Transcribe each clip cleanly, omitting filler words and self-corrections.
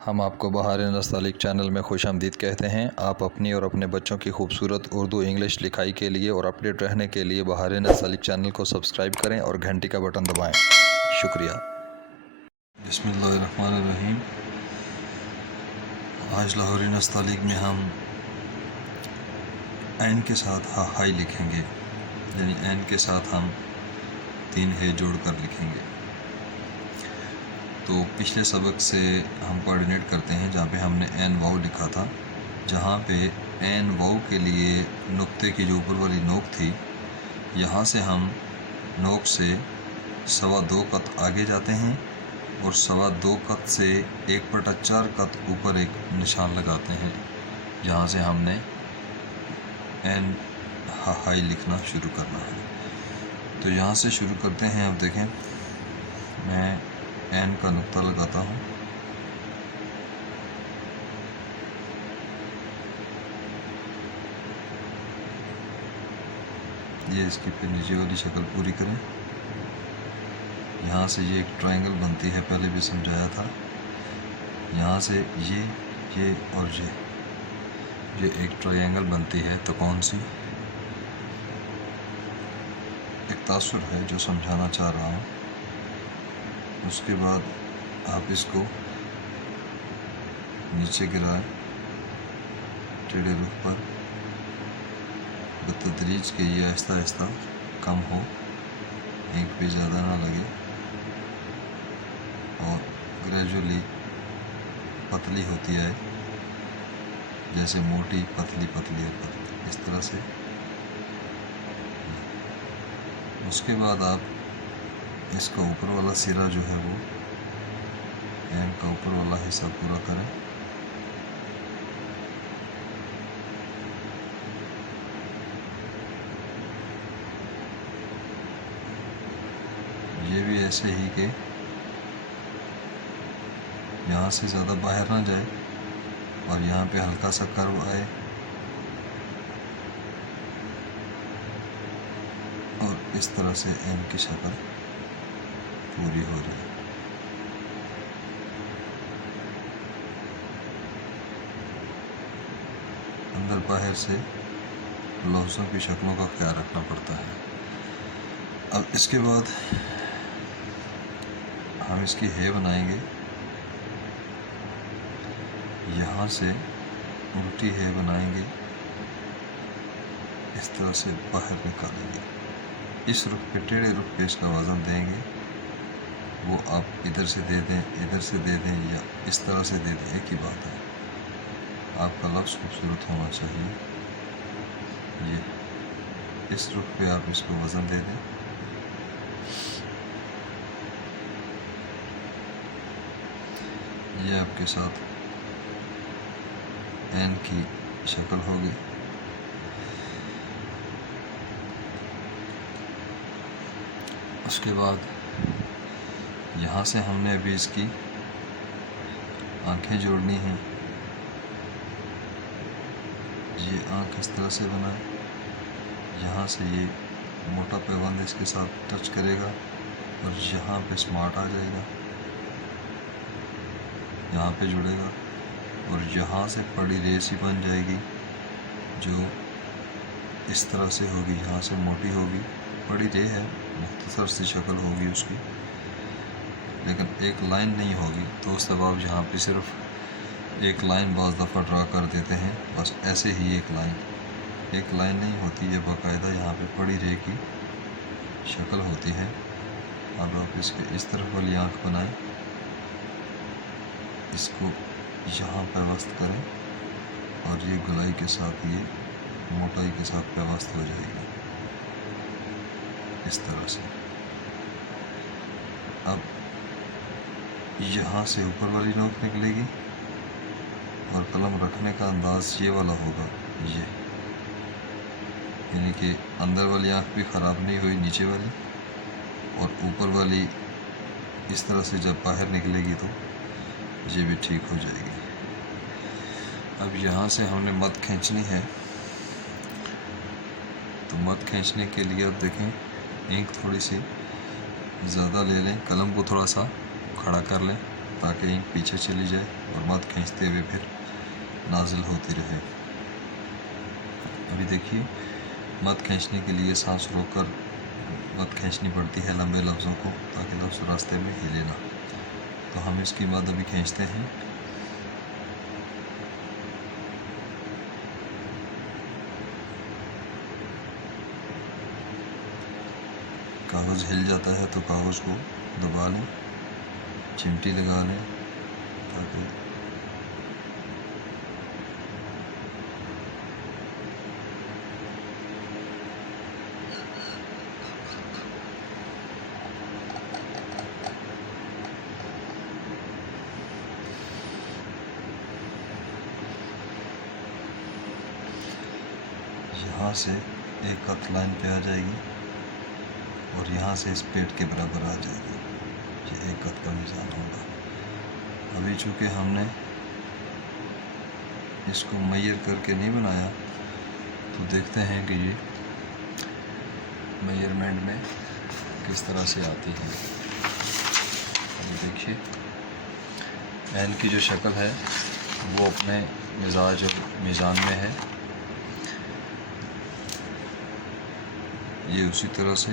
ہم آپ کو بہار نستعلیق چینل میں خوش آمدید کہتے ہیں۔ آپ اپنی اور اپنے بچوں کی خوبصورت اردو انگلش لکھائی کے لیے اور اپڈیٹ رہنے کے لیے بہار نستعلیق چینل کو سبسکرائب کریں اور گھنٹی کا بٹن دبائیں۔ شکریہ۔ بسم اللہ الرحمن الرحیم۔ آج لاہوری نستعلیق میں ہم عین کے ساتھ ہائی لکھیں گے، یعنی عین کے ساتھ ہم 3 ہے جوڑ کر لکھیں گے۔ تو پچھلے سبق سے ہم کوآرڈینیٹ کرتے ہیں جہاں پہ ہم نے عین واو لکھا تھا، جہاں پہ عین واو کے لیے نقطے کی جو اوپر والی نوک تھی، یہاں سے ہم نوک سے 2.25 قط آگے جاتے ہیں اور 2.25 قط سے 1/4 قط اوپر ایک نشان لگاتے ہیں، جہاں سے ہم نے عین ہائی لکھنا شروع کرنا ہے۔ تو یہاں سے شروع کرتے ہیں۔ اب دیکھیں، میں عین کا نقطہ لگاتا ہوں، یہ اس کی پھر نیچے والی شکل پوری کریں۔ یہاں سے یہ ایک ٹرائنگل بنتی ہے، پہلے بھی سمجھایا تھا۔ یہاں سے یہ اور یہ ایک ٹرائنگل بنتی ہے، تو کون سی؟ ایک تاثر ہے جو سمجھانا چاہ رہا ہوں۔ اس کے بعد آپ اس کو نیچے گرائیں ٹیڑھے رخ پر، بتدریج کے یہ آہستہ آہستہ کم ہو، اینک پہ زیادہ نہ لگے، اور گریجولی پتلی ہوتی ہے، جیسے موٹی پتلی پتلی اور پتلی، اس طرح سے۔ اس کے بعد آپ اس کا اوپر والا سرا جو ہے وہ عین کا اوپر والا حصہ پورا کریں۔ یہ بھی ایسے ہی کہ یہاں سے زیادہ باہر نہ جائے اور یہاں پہ ہلکا سا کرو آئے، اور اس طرح سے عین کی شکل پوری ہو رہی ہے۔ اندر باہر سے لفظوں کی شکلوں کا خیال رکھنا پڑتا ہے۔ اب اس کے بعد ہم اس کی ہے بنائیں گے، یہاں سے الٹی ہے بنائیں گے، اس طرح سے باہر نکالیں گے۔ اس رخ پہ، ٹیڑھے رخ پہ اس کا وزن دیں گے، وہ آپ ادھر سے دے دیں، ادھر سے دے دیں، یا اس طرح سے دے دیں، ایک ہی بات ہے۔ آپ کا لفظ خوبصورت ہونا چاہیے۔ یہ اس رخ پہ آپ اس کو وزن دے دیں۔ یہ آپ کے ساتھ عین کی شکل ہوگی۔ اس کے بعد یہاں سے ہم نے ابھی اس کی آنکھیں جوڑنی ہیں۔ یہ آنکھ اس طرح سے بنائے، یہاں سے یہ موٹا پیوند اس کے ساتھ ٹچ کرے گا اور یہاں پہ سمارٹ آ جائے گا، یہاں پہ جڑے گا، اور یہاں سے پڑی ریسی بن جائے گی جو اس طرح سے ہوگی، یہاں سے موٹی ہوگی، پڑی رے ہے، مختصر سی شکل ہوگی اس کی، لیکن ایک لائن نہیں ہوگی۔ تو اس طرح آپ یہاں پہ صرف ایک لائن بعض دفعہ ڈرا کر دیتے ہیں، بس ایسے ہی ایک لائن نہیں ہوتی، یہ باقاعدہ یہاں پہ پڑی رے کی شکل ہوتی ہے۔ اب آپ اس کے اس طرف والی آنکھ بنائیں، اس کو یہاں پیوست کریں، اور یہ گلائی کے ساتھ، یہ موٹائی کے ساتھ پیوست ہو جائے گی، اس طرح سے۔ اب یہاں سے اوپر والی نوک نکلے گی، اور قلم رکھنے کا انداز یہ والا ہوگا، یعنی کہ اندر والی آنکھ بھی خراب نہیں ہوئی، نیچے والی، اور اوپر والی اس طرح سے جب باہر نکلے گی تو یہ بھی ٹھیک ہو جائے گی۔ اب یہاں سے ہم نے مد کھینچنی ہے، تو مد کھینچنے کے لیے اب دیکھیں، اینک تھوڑی سی زیادہ لے لیں، قلم کو تھوڑا سا کھڑا کر لیں، ताकि इंक पीछे चली जाए और मत खींचते हुए फिर नाजिल होती रहे। अभी देखिए, मत खींचने के लिए सांस रोककर मत खींचनी पड़ती है लंबे लफ्ज़ों को, ताकि लफ्ज़ रास्ते में हिले ना। तो हम इसकी बात अभी खींचते हैं। कागज़ हिल जाता है तो कागज़ को दबा लें, चिमटी लगा लें ताकि यहाँ से एक कत लाइन पे आ जाएगी और यहाँ से इस पेट के बराबर आ जाएगी। ये एक कत का निशान होगा। अभी चूँकि हमने इसको मैयर करके नहीं बनाया, तो देखते हैं कि ये मेजरमेंट में किस तरह से आती है। अभी देखिए, एन की जो शक्ल है वो अपने मिजाज और मीज़ान में है। ये उसी तरह से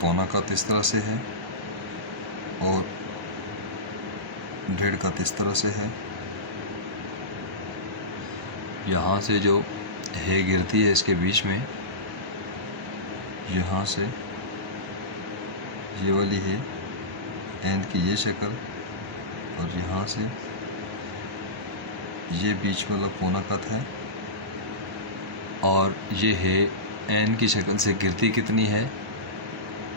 पौना कत इस तरह से है और डेढ़ कत इस तरह से है। यहाँ से जो है गिरती है इसके बीच में, यहाँ से ये वाली है एंड की ये शक्ल, और यहाँ से ये बीच वाला पौना कत है, और ये है एन की शक्ल से गिरती कितनी है।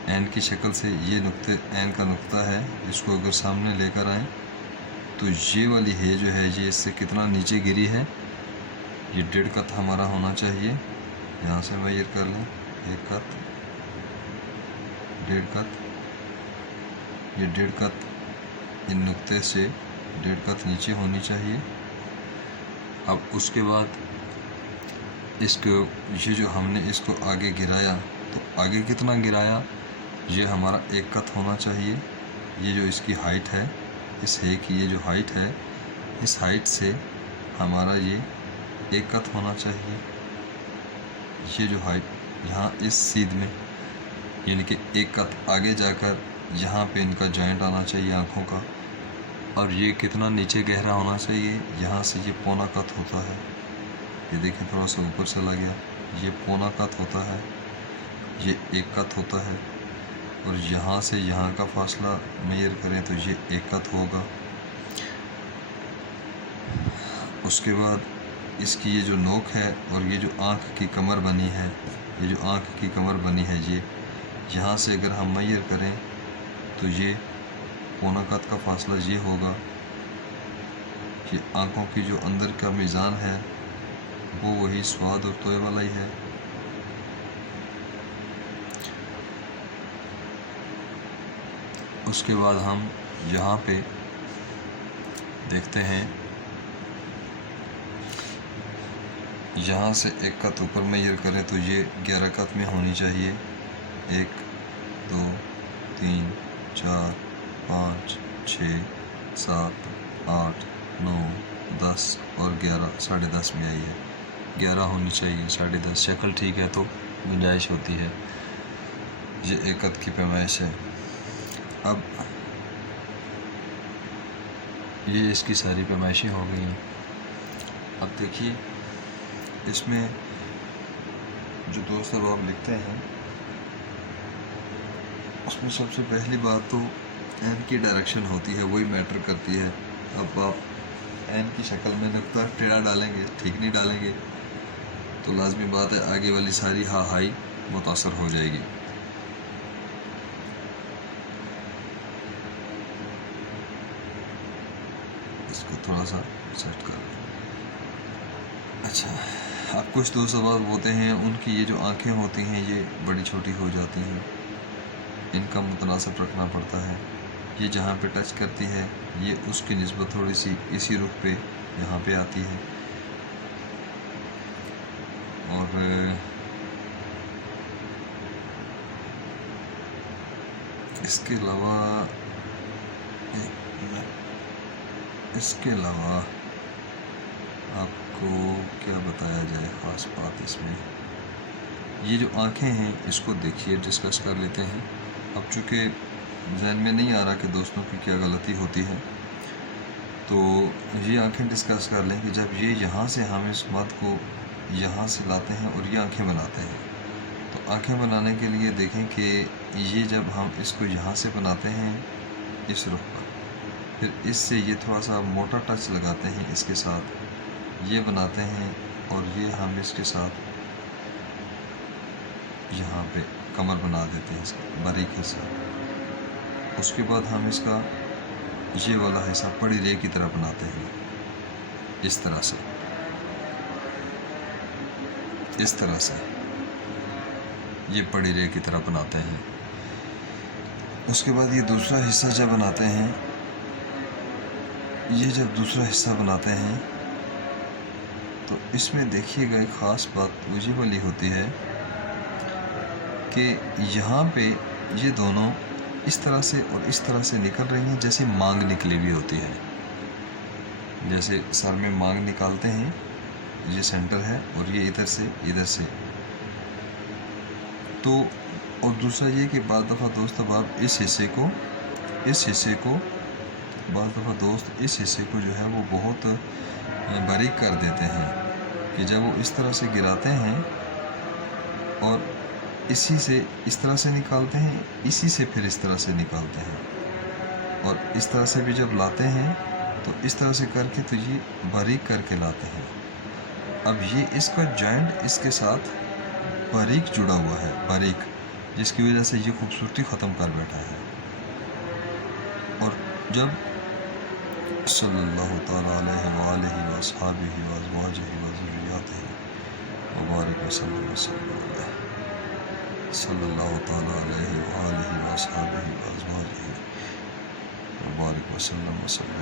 एन की शक्ल से ये नुक्ते, एन का नुक्ता है, इसको अगर सामने लेकर आएँ तो ये वाली है जो है ये इससे कितना नीचे गिरी है। ये डेढ़ कत हमारा होना चाहिए। यहाँ से मेजर कर लें, एक कत, डेढ़ कत, ये डेढ़ कत इन नुक्ते से डेढ़ कत नीचे होनी चाहिए। अब उसके बाद इसको, ये जो हमने इसको आगे गिराया, तो आगे कितना गिराया, ये हमारा एक कत होना चाहिए। ये जो इसकी हाइट है, इस है की ये जो हाइट है, इस हाइट से हमारा ये एक कत होना चाहिए। ये जो हाइट यहाँ इस सीध में, यानी कि एक कत आगे जाकर यहाँ पे इनका जॉइंट आना चाहिए आँखों का। और ये कितना नीचे गहरा होना चाहिए, यहाँ से ये पौना कत होता है। ये देखिए थोड़ा सा ऊपर चला गया, ये पौना कत होता है, ये एक कत होता है। और यहाँ से यहाँ का फासला मेजर करें तो ये एक कत होगा। उसके बाद इसकी ये जो नोक है और ये जो आँख की कमर बनी है, ये जो आँख की कमर बनी है, ये यहाँ से अगर हम मेजर करें तो ये पौना कत का फासला ये होगा कि आँखों की जो अंदर का मीज़ान है वो वही स्वाद और तोय वाला ही है। उसके बाद हम यहाँ पे देखते हैं, यहाँ से एक कत ऊपर मेजर करें तो ये 11 कत में होनी चाहिए। 1 2 3 4 5 6 7 8 9 10 और 11, 10.5 में आई है। 11 होनी चाहिए, 10.5 शक्ल ठीक है तो गुंजाइश होती है। ये एक कत की पैमाइश है। अब ये इसकी सारी पैमाइशें हो गई हैं। अब देखिए, इसमें जो दोस्त अब लिखते हैं उसमें सबसे पहली बात तो एन की डायरेक्शन होती है, वही मैटर करती है। अब आप एन की शक्ल में नुक्ता टेढ़ा डालेंगे, ठीक नहीं डालेंगे, तो लाजमी बात है आगे वाली सारी हाई मुतासर हो जाएगी। इसको थोड़ा सा सेट कर लें। अच्छा, अब कुछ दोस्त अब होते हैं उनकी ये जो आंखें होती हैं ये बड़ी छोटी हो जाती हैं, इनका मुतनासिब रखना पड़ता है। ये जहाँ पे टच करती है ये उसकी निस्बत थोड़ी सी इसी रुख पे यहाँ पे आती है। और इसके अलावा मैं इसके अलावा आपको क्या बताया जाए ख़ास बात इसमें। ये जो आँखें हैं इसको देखिए, डिस्कस कर लेते हैं। अब चूँकि ज़हन में नहीं आ रहा कि दोस्तों की क्या गलती होती है, तो ये आँखें डिस्कस कर लें कि जब ये यहाँ से हम इस मद को यहाँ से लाते हैं और ये आँखें बनाते हैं, तो आँखें बनाने के लिए देखें कि ये जब हम इसको यहाँ से बनाते हैं इस रुख पर, फिर इससे ये थोड़ा सा मोटा टच लगाते हैं इसके साथ, ये बनाते हैं और ये हम इसके साथ यहाँ पे कमर बना देते हैं इसका बारीक हिस्सा। उसके बाद हम इसका ये वाला हिस्सा पड़ी रे की तरह बनाते हैं, इस तरह से ये पड़ी रे की तरह बनाते हैं। उसके बाद ये दूसरा हिस्सा जब बनाते हैं, ये जब दूसरा हिस्सा बनाते हैं तो इसमें देखिएगा एक ख़ास बात वही वाली होती है कि यहाँ पे ये दोनों इस तरह से और इस तरह से निकल रही हैं जैसे मांग निकली हुई होती है। जैसे सर में मांग निकालते हैं, ये सेंटर है और ये इधर से तो। और दूसरा ये कि बाद दफ़ा दोस्त अब आप इस हिस्से को बाद दफ़ा दोस्त इस हिस्से को जो है वो बहुत बारीक कर देते हैं कि जब वो इस तरह से गिराते हैं और इसी से इस तरह से निकालते हैं, इसी से फिर इस तरह से निकालते हैं, और इस तरह से भी जब लाते हैं तो इस तरह से करके तो ये बारीक करके लाते हैं। अब ये इसका जॉइंट इसके साथ बारीक जुड़ा हुआ है, बारीक, जिसकी वजह से ये खूबसूरती ख़त्म कर बैठा है। और जब सल्लल्लाहु तआला अलैहि व आलिहि व अस्हाबिहि व अज़वाजिहि व ज़ुर्रिय्यातिहि व बारिक वसल्लम सल्लल्लाहु तआला अलैहि व आलिहि व अस्हाबिहि व अज़वाजिहि व बारिक वसल्लम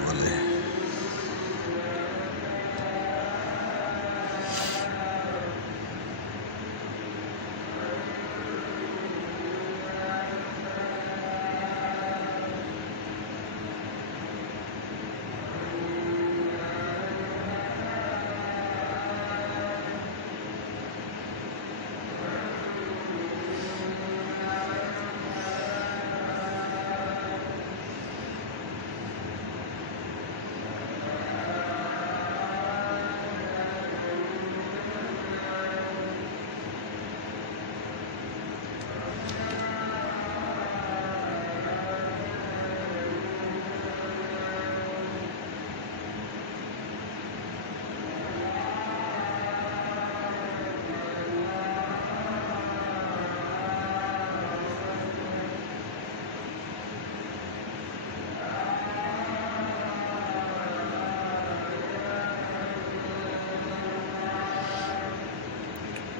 अलैहि।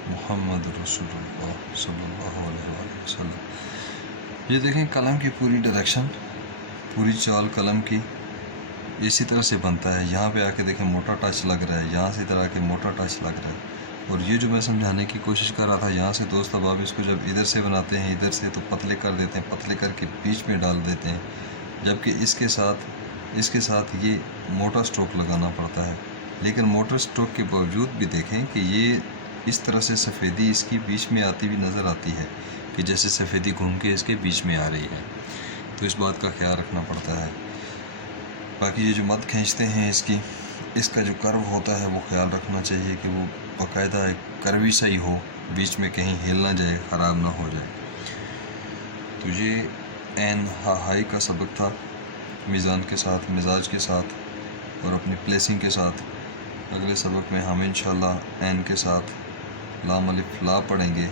मुहम्मद रसूलुल्लाह सल्लल्लाहु अलैहि वसल्लम। ये देखें कलम की पूरी डायरेक्शन, पूरी चाल कलम की इसी तरह से बनता है। यहाँ पे आके देखें मोटा टच लग रहा है, यहाँ से इधर आके मोटा टच लग रहा है। और ये जो मैं समझाने की कोशिश कर रहा था, यहाँ से दोस्त अब आप इसको जब इधर से बनाते हैं, इधर से तो पतले कर देते हैं, पतले करके बीच में डाल देते हैं, जबकि इसके साथ ये मोटा स्ट्रोक लगाना पड़ता है। लेकिन मोटर स्ट्रोक के बावजूद भी देखें कि ये इस तरह से सफ़ेदी इसकी बीच में आती हुई नज़र आती है कि जैसे सफ़ेदी घूम के इसके बीच में आ रही है। तो इस बात का ख्याल रखना पड़ता है। बाकी ये जो मद खींचते हैं इसका जो कर्व होता है वो ख्याल रखना चाहिए कि वो बाकायदा एक कर्वी सही हो, बीच में कहीं हिल ना जाए, ख़राब ना हो जाए। तो ये एन हाई का सबक था, मीज़ान के साथ, मिजाज के साथ और अपनी प्लेसिंग के साथ। अगले सबक में हम इंशाल्लाह एन के साथ लाम अलिफ ला पढ़ेंगे।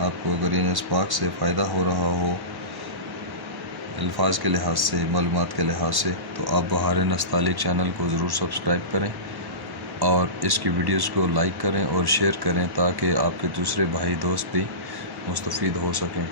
आपको अगर इन इसबाक से फ़ायदा हो रहा हो अल्फाज के लिहाज से, मालूमात के लिहाज से, तो आप बहार नस्तालिक चैनल को ज़रूर सब्सक्राइब करें और इसकी वीडियोस को लाइक करें और शेयर करें ताकि आपके दूसरे भाई दोस्त भी मुस्तफ़ीद हो सकें।